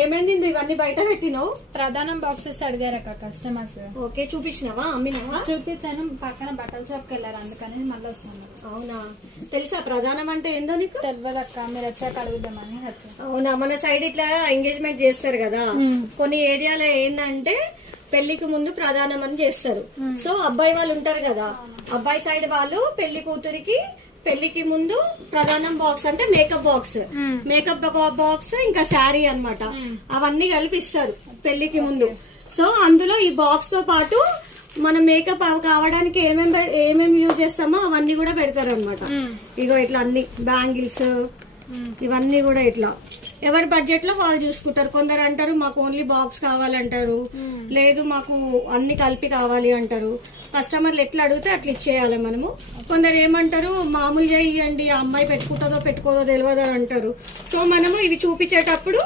ఏమైంది ఇవన్నీ బయట పెట్టినావు? ప్రధానం బాక్సెస్ అడిగారు అక్క కస్టమర్స్. ఓకే, చూపించినావా? అమ్మినావా? చూపించాను, పక్కన బట్టల షాప్ కి వెళ్ళారు, అందుకని మళ్ళీ వస్తున్నాను. అవునా, తెలుసా ప్రధానం అంటే ఏందో నీకు? తెలియదు అక్క, మీరు వచ్చాక అడుగుదామని వచ్చాను. అవునా, మన సైడ్ ఇట్లా ఎంగేజ్మెంట్ చేస్తారు కదా, కొన్ని ఏరియాలో ఏంటంటే పెళ్లికి ముందు ప్రధానం అని చేస్తారు. సో అబ్బాయి వాళ్ళు ఉంటారు కదా, అబ్బాయి సైడ్ వాళ్ళు పెళ్లి కూతురికి పెళ్లికి ముందు ప్రధానం బాక్స్ అంటే మేకప్ బాక్స్, మేకప్ బాక్స్ ఇంకా శారీ అన్నమాట, అవన్నీ కలిపి ఇస్తారు పెళ్లికి ముందు. సో అందులో ఈ బాక్స్ తో పాటు మనం మేకప్ కావడానికి ఏమేమి యూజ్ చేస్తామో అవన్నీ కూడా పెడతారు అనమాట. ఇగో ఇట్లా అన్ని బ్యాంగిల్స్ ఇవన్నీ కూడా ఇట్లా ఎవరి బడ్జెట్ లో వాళ్ళు చూసుకుంటారు. కొందరు అంటారు మాకు ఓన్లీ బాక్స్ కావాలంటారు, లేదు మాకు అన్ని కలిపి కావాలి అంటారు. కస్టమర్లు ఎట్లా అడిగితే అట్లా ఇచ్చేయాలి మనము. కొందరు ఏమంటారు మామూలుగా ఇవ్వండి, ఆ అమ్మాయి పెట్టుకుంటుందో పెట్టుకోదో తెలియదు అంటారు. సో మనము ఇవి చూపించేటప్పుడు